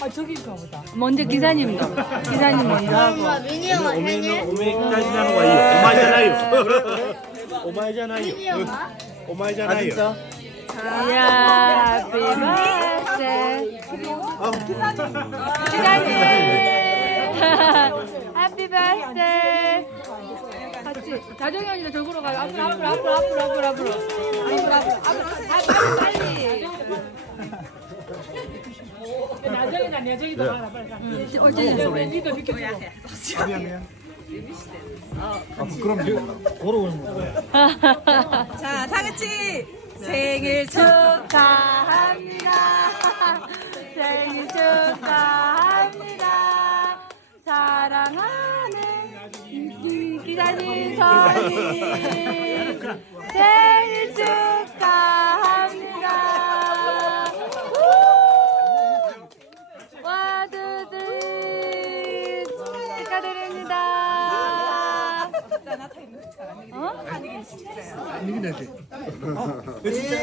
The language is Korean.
아 저기인가 보다. 먼저 기사님도. 기사님 먼저 하고. 미니 형아 오메이는 오메이까지라는 거아요 오마이잖아요. 오마이잖아요. 오마이잖아요. 야, happy 기사님. 비바세. 같이 자정현이랑 저으로 가요. 앞으로, 앞으로, 앞으로. 앞으로, 앞으로, 앞으로. 앞으로, 앞으로, 앞으로. 자, 다 같이 생일 축하합니다. 생일 축하합니다. 사랑하는 기사님 선이 나타있는 거안 이기는 안 이기는 안 이기는